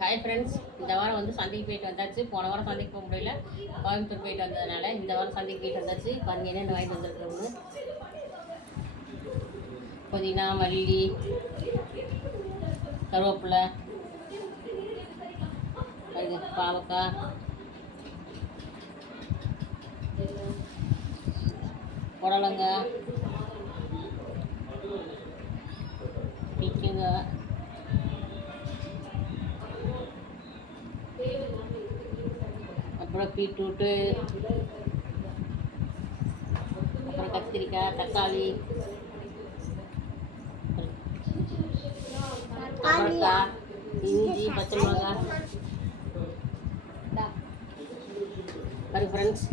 Hi friends, இந்த வாரம் வந்து சந்தைக்கு போயிட்டு வந்தாச்சு. போன வாரம் சந்தைக்கு போக முடியல, கோயம்புத்தூர் போயிட்டு வந்ததுனால இந்த வாரம் சந்தைக்கு போயிட்டு வந்தாச்சு. பாருங்க என்னென்ன வாங்கிட்டு வந்துருக்கோம்னு. புதினா, மல்லி, கருவேப்பிலை, பாவக்காய், புடலங்காய், பீக்கங்காய், அப்புறம் பீட்ரூட்டு, அப்புறம் கத்திரிக்காய், தக்காளி, அவரைக்காய், இஞ்சி, பச்சை மிளகாய். பாருங்க ஃப்ரெண்ட்ஸ்,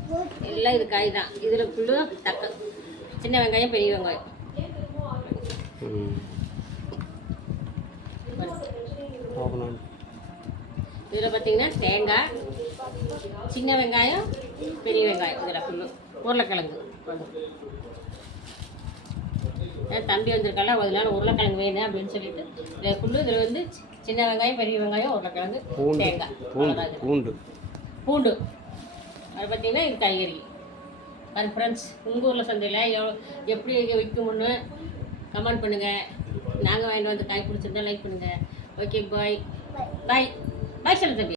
எல்லாம் இது காய் தான். இதில் ஃபுல்லும் சின்ன வெங்காயம், பெரிய வெங்காயம். இதில் பார்த்தீங்கன்னா தேங்காய், சின்ன வெங்காயம், பெரிய வெங்காயம். இதில் ஃபுல்லு உருளைக்கிழங்கு. தம்பி வந்திருக்கால, அதனால உருளைக்கிழங்கு வேணும் அப்படின்னு சொல்லிட்டு இதில் ஃபுல்லு. இதில் வந்து சின்ன வெங்காயம், பெரிய வெங்காயம், உருளைக்கிழங்கு, தேங்காய், பூண்டு பூண்டு. அது பார்த்தீங்கன்னா இது காய்கறி. அது ஃப்ரெண்ட்ஸ், உங்கள் ஊரில் சந்தையில் எப்படி விற்கும்னு கமெண்ட் பண்ணுங்கள். நாங்கள் வாங்கிட்டு வந்து காய் பிடிச்சிருந்தா லைக் பண்ணுங்கள். ஓகே, பாய் பாய் பாய் சொல்லு தம்பி.